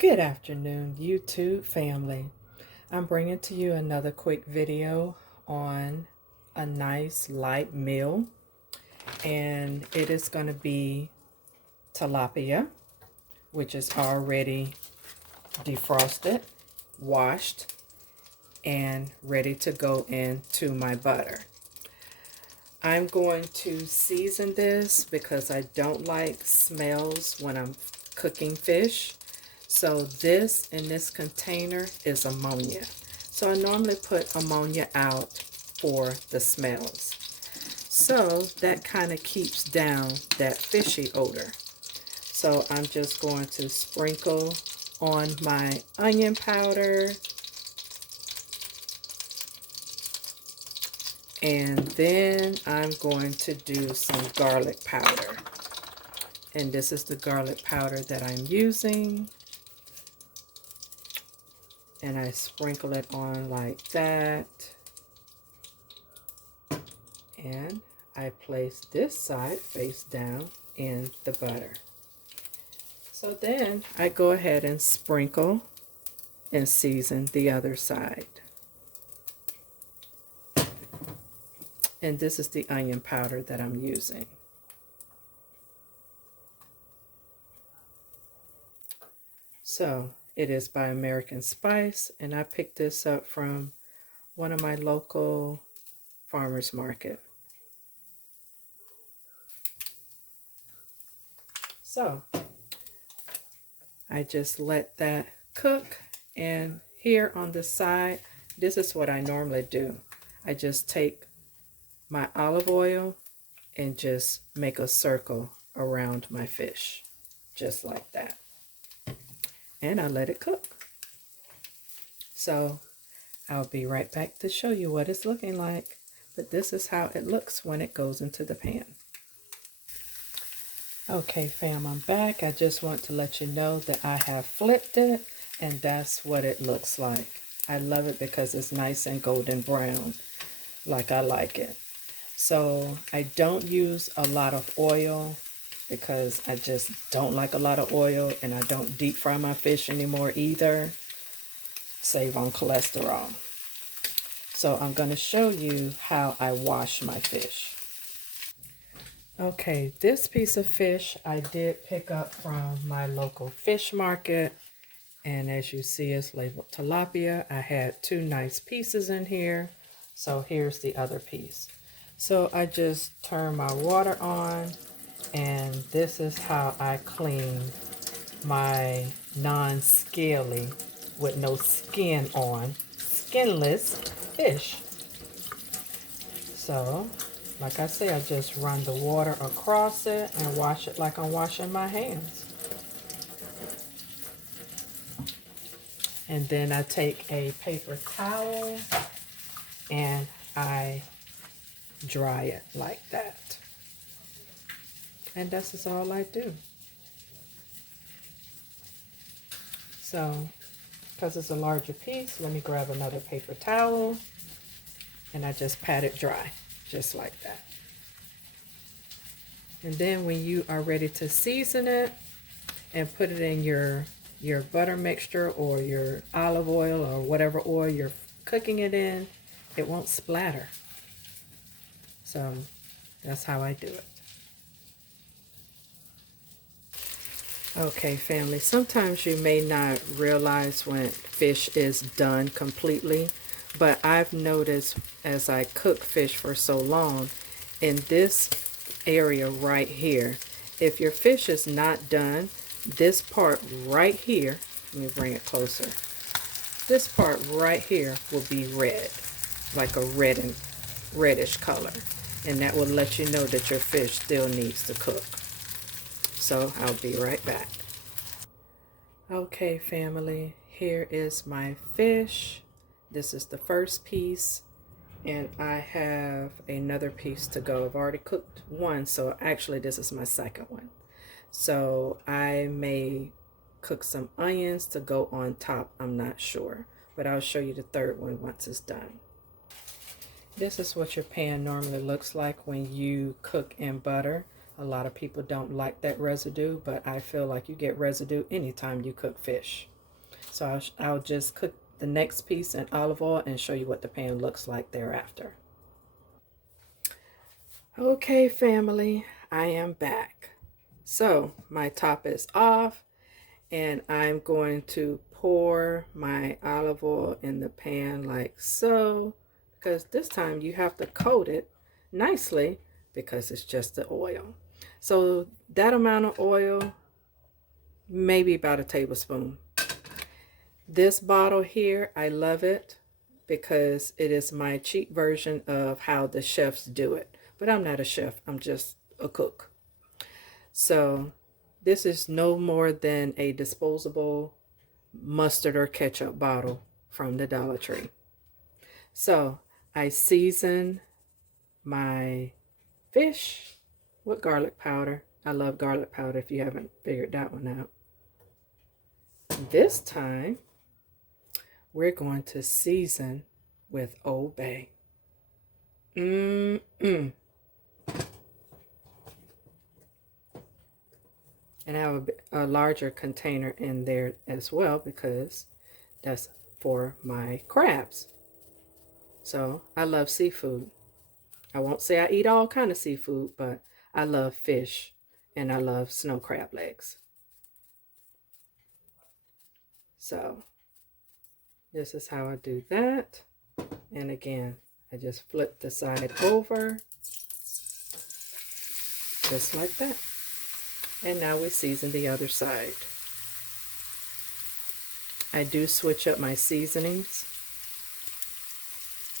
Good afternoon, YouTube family. I'm bringing to you another quick video on a nice light meal, and it is going to be tilapia, which is already defrosted, washed, and ready to go into my butter. I'm going to season this because I don't like smells when I'm cooking fish. So this in this container is ammonia. So I normally put ammonia out for the smells. So that kind of keeps down that fishy odor. So I'm just going to sprinkle on my onion powder. And then I'm going to do some garlic powder. And this is the garlic powder that I'm using. And I sprinkle it on like that. And I place this side face down in the butter. So then I go ahead and sprinkle and season the other side. And this is the onion powder that I'm using. So it is by American Spice, and I picked this up from one of my local farmers market. So I just let that cook, and here on the side, this is what I normally do. I just take my olive oil and just make a circle around my fish, just like that. And I let it cook. So I'll be right back to show you what it's looking like. But this is how it looks when it goes into the pan. Okay, fam, I'm back. I just want to let you know that I have flipped it, and that's what it looks like. I love it because it's nice and golden brown, like I like it. So I don't use a lot of oil because I just don't like a lot of oil, and I don't deep fry my fish anymore either. Save on cholesterol. So I'm going to show you how I wash my fish. Okay, this piece of fish I did pick up from my local fish market, and as you see it's labeled tilapia. I had two nice pieces in here, so here's the other piece. So I just turn my water on, and this is how I clean my non-scaly, with no skin on, skinless fish. So like I say, I just run the water across it and wash it like I'm washing my hands. And then I take a paper towel and I dry it like that. And this is all I do. So, because it's a larger piece, let me grab another paper towel and I just pat it dry, just like that. And then when you are ready to season it and put it in your butter mixture or your olive oil or whatever oil you're cooking it in, it won't splatter. So that's how I do it. Okay, family, sometimes you may not realize when fish is done completely, but I've noticed as I cook fish for so long, in this area right here, if your fish is not done, this part right here, let me bring it closer, this part right here will be red, like a reddish color, and that will let you know that your fish still needs to cook. So I'll be right back. Okay, family, here is my fish. This is the first piece, and I have another piece to go. I've already cooked one, so actually this is my second one. So I may cook some onions to go on top, I'm not sure, but I'll show you the third one once it's done. This is what your pan normally looks like when you cook in butter. A lot of people don't like that residue, but I feel like you get residue anytime you cook fish. So I'll just cook the next piece in olive oil and show you what the pan looks like thereafter. Okay, family, I am back. So my top is off, and I'm going to pour my olive oil in the pan like so, because this time you have to coat it nicely because it's just the oil. So that amount of oil, maybe about a tablespoon. This bottle here, I love it because it is my cheap version of how the chefs do it. But I'm not a chef, I'm just a cook. So this is no more than a disposable mustard or ketchup bottle from the Dollar Tree. So I season my fish with garlic powder. I love garlic powder if you haven't figured that one out. This time we're going to season with Old Bay. And I have a larger container in there as well because that's for my crabs. So I love seafood. I won't say I eat all kind of seafood, but I love fish and I love snow crab legs. So this is how I do that. And again, I just flip the side over just like that. And now we season the other side. I do switch up my seasonings.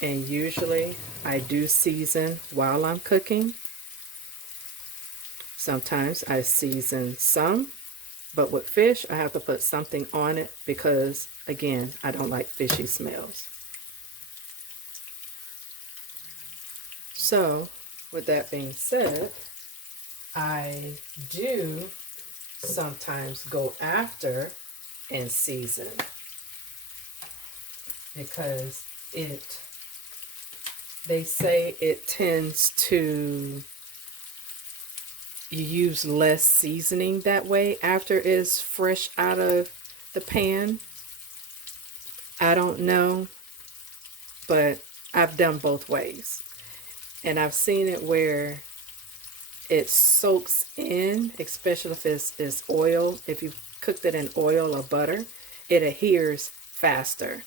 And usually I do season while I'm cooking. Sometimes I season some, but with fish I have to put something on it because, again, I don't like fishy smells. So with that being said, I do sometimes go after and season because they say it tends to, you use less seasoning that way after it's fresh out of the pan. I don't know, but I've done both ways. And I've seen it where it soaks in, especially if it's oil. If you cooked it in oil or butter, it adheres faster.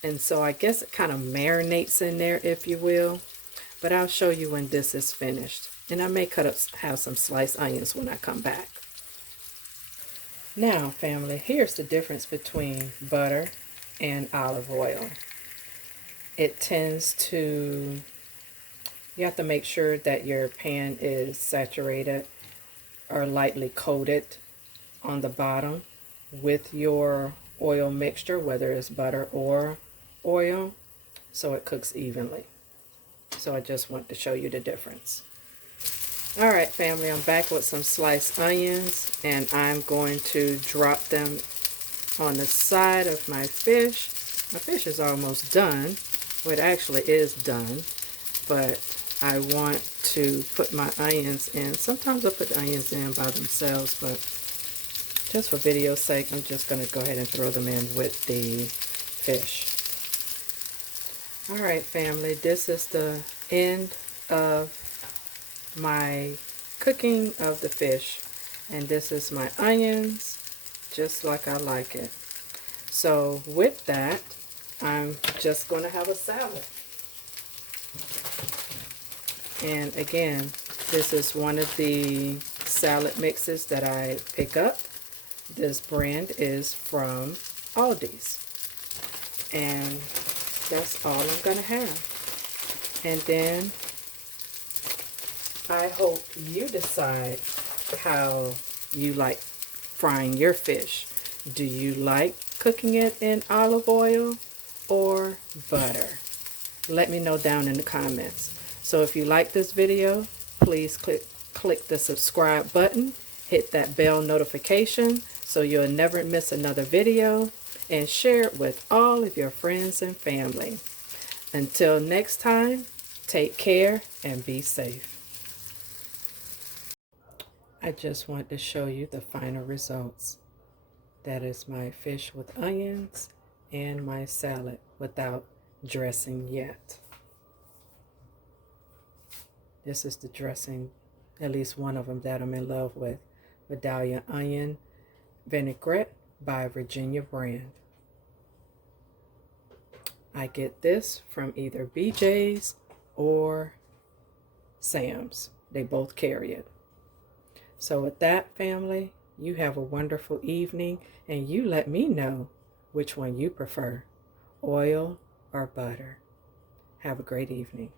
And so I guess it kind of marinates in there, if you will. But I'll show you when this is finished. And I may have some sliced onions when I come back. Now, family, here's the difference between butter and olive oil. It tends to, you have to make sure that your pan is saturated or lightly coated on the bottom with your oil mixture, whether it's butter or oil, so it cooks evenly. So I just want to show you the difference. All right, family, I'm back with some sliced onions, and I'm going to drop them on the side of my fish. My fish is almost done. Well, it actually is done, but I want to put my onions in. Sometimes I put the onions in by themselves, but just for video's sake, I'm just going to go ahead and throw them in with the fish. All right, family, this is the end of my cooking of the fish, and this is my onions, just like I like it. So with that, I'm just going to have a salad. And again, this is one of the salad mixes that I pick up. This brand is from Aldi's. And that's all I'm going to have. And then I hope you decide how you like frying your fish. Do you like cooking it in olive oil or butter? Let me know down in the comments. So if you like this video, please click the subscribe button, hit that bell notification so you'll never miss another video, and share it with all of your friends and family. Until next time, take care and be safe. I just want to show you the final results. That is my fish with onions and my salad without dressing yet. This is the dressing, at least one of them that I'm in love with. Vidalia Onion Vinaigrette by Virginia brand. I get this from either BJ's or Sam's. They both carry it. So with that, family, you have a wonderful evening, and you let me know which one you prefer, oil or butter. Have a great evening.